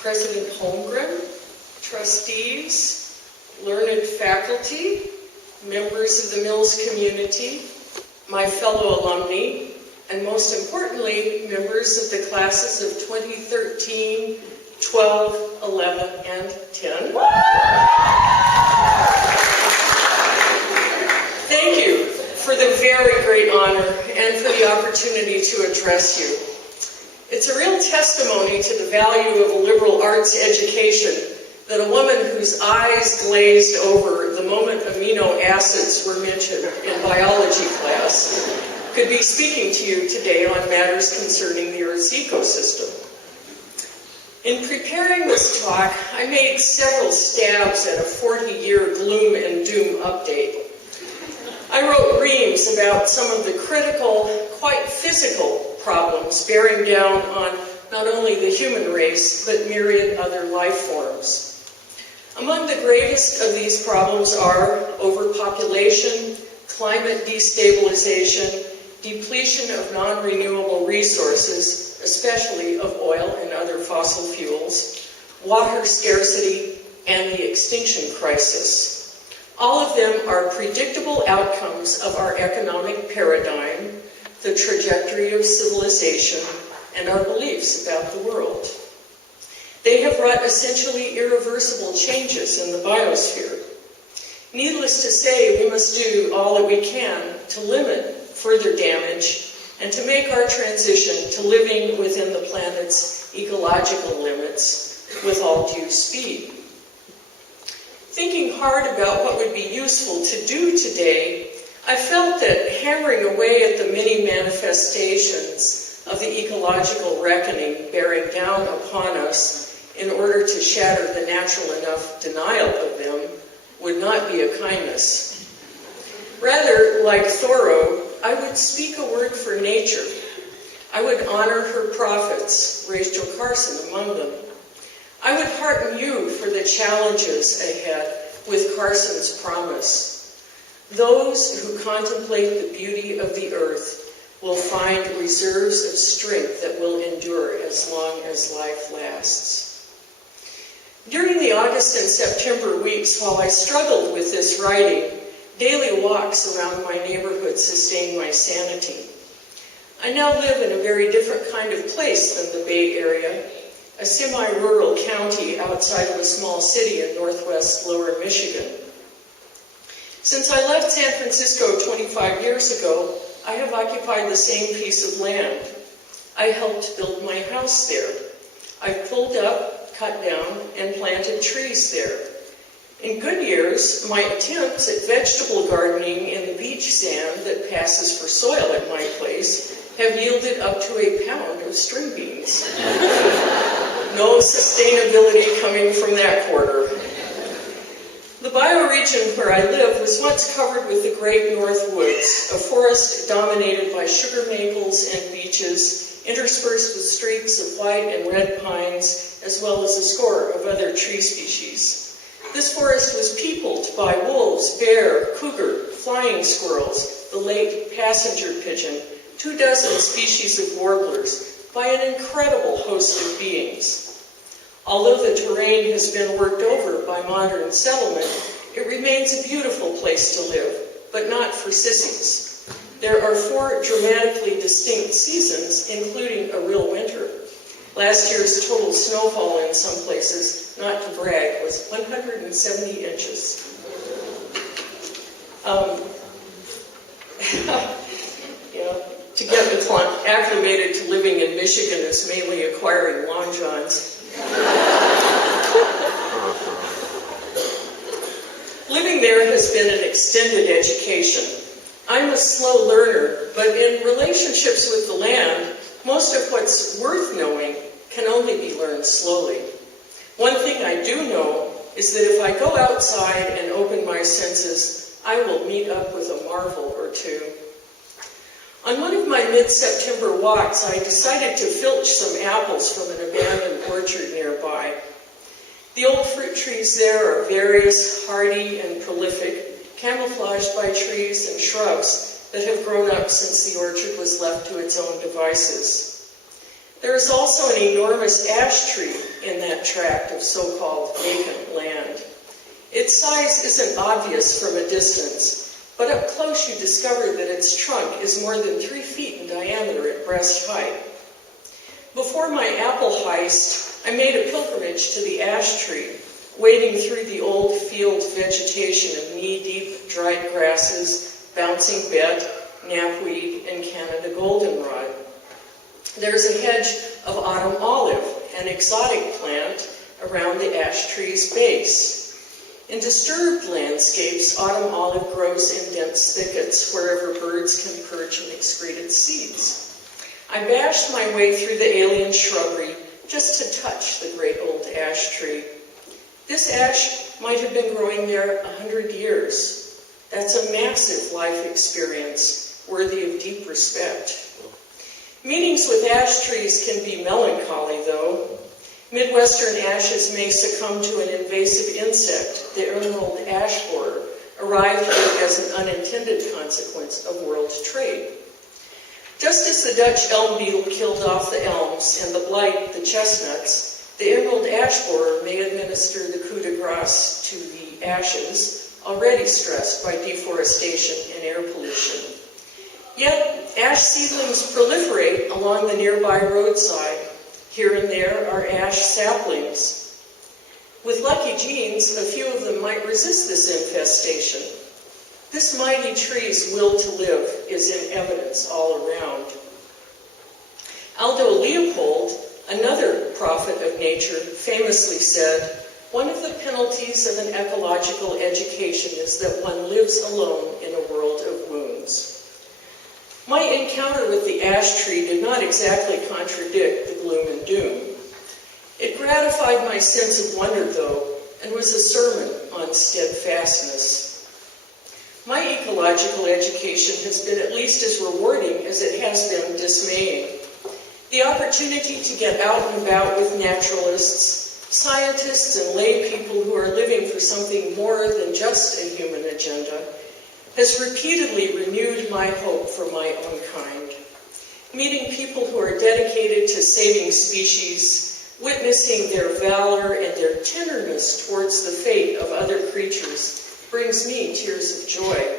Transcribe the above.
President Holmgren, trustees, learned faculty, members of the Mills community, my fellow alumni, and most importantly, members of the classes of 2013, 12, 11, and 10. Thank you for the very great honor and for the opportunity to address you. It's a real testimony to the value of a liberal arts education that a woman whose eyes glazed over the moment amino acids were mentioned in biology class could be speaking to you today on matters concerning the Earth's ecosystem. In preparing this talk, I made several stabs at a 40-year gloom and doom update. I wrote reams about some of the critical, quite physical problems bearing down on not only the human race, but myriad other life forms. Among the greatest of these problems are overpopulation, climate destabilization, depletion of non-renewable resources, especially of oil and other fossil fuels, water scarcity, and the extinction crisis. All of them are predictable outcomes of our economic paradigm, the trajectory of civilization, and our beliefs about the world. They have wrought essentially irreversible changes in the biosphere. Needless to say, we must do all that we can to limit further damage and to make our transition to living within the planet's ecological limits with all due speed. Thinking hard about what would be useful to do today, I felt that hammering away at the many manifestations of the ecological reckoning bearing down upon us in order to shatter the natural enough denial of them would not be a kindness. Rather, like Thoreau, I would speak a word for nature. I would honor her prophets, Rachel Carson among them. I would hearten you for the challenges ahead with Carson's promise. Those who contemplate the beauty of the earth will find reserves of strength that will endure as long as life lasts. During the August and September weeks, while I struggled with this writing, daily walks around my neighborhood sustained my sanity. I now live in a very different kind of place than the Bay Area, a semi-rural county outside of a small city in northwest lower Michigan. Since I left San Francisco 25 years ago, I have occupied the same piece of land. I helped build my house there. I've pulled up, cut down, and planted trees there. In good years, my attempts at vegetable gardening in the beach sand that passes for soil at my place have yielded up to a pound of string beans. No sustainability coming from that quarter. The bioregion where I live was once covered with the Great North Woods, a forest dominated by sugar maples and beeches, interspersed with streaks of white and red pines, as well as a score of other tree species. This forest was peopled by wolves, bear, cougar, flying squirrels, the late passenger pigeon, 24 species of warblers, by an incredible host of beings. Although the terrain has been worked over by modern settlement, it remains a beautiful place to live, but not for sissies. There are 4 dramatically distinct seasons, including a real winter. Last year's total snowfall in some places, not to brag, was 170 inches. To get acclimated to living in Michigan is mainly acquiring long johns. Living there has been an extended education. I'm a slow learner, but in relationships with the land, most of what's worth knowing can only be learned slowly. One thing I do know is that if I go outside and open my senses, I will meet up with a marvel or two. On one of my mid-September walks, I decided to filch some apples from an abandoned orchard nearby. The old fruit trees there are various, hardy, and prolific, camouflaged by trees and shrubs that have grown up since the orchard was left to its own devices. There is also an enormous ash tree in that tract of so-called vacant land. Its size isn't obvious from a distance, but up close you discover that its trunk is more than 3 feet in diameter at breast height. Before my apple heist, I made a pilgrimage to the ash tree, wading through the old field vegetation of knee-deep dried grasses, bouncing bet, knapweed, and Canada goldenrod. There's a hedge of autumn olive, an exotic plant, around the ash tree's base. In disturbed landscapes, autumn olive grows in dense thickets wherever birds can perch and excrete its seeds. I bashed my way through the alien shrubbery just to touch the great old ash tree. This ash might have been growing there 100 years. That's a massive life experience, worthy of deep respect. Meetings with ash trees can be melancholy, though. Midwestern ashes may succumb to an invasive insect, the emerald ash borer, arrived here as an unintended consequence of world trade. Just as the Dutch elm beetle killed off the elms and the blight the chestnuts, the emerald ash borer may administer the coup de grace to the ashes, already stressed by deforestation and air pollution. Yet, ash seedlings proliferate along the nearby roadside. Here and there are ash saplings. With lucky genes, a few of them might resist this infestation. This mighty tree's will to live is in evidence all around. Aldo Leopold, another prophet of nature, famously said, "One of the penalties of an ecological education is that one lives alone in a world of wounds." My encounter with the ash tree did not exactly contradict the gloom and doom. It gratified my sense of wonder, though, and was a sermon on steadfastness. My ecological education has been at least as rewarding as it has been dismaying. The opportunity to get out and about with naturalists, scientists, and lay people who are living for something more than just a human agenda has repeatedly renewed my hope for my own kind. Meeting people who are dedicated to saving species, witnessing their valor and their tenderness towards the fate of other creatures, brings me tears of joy.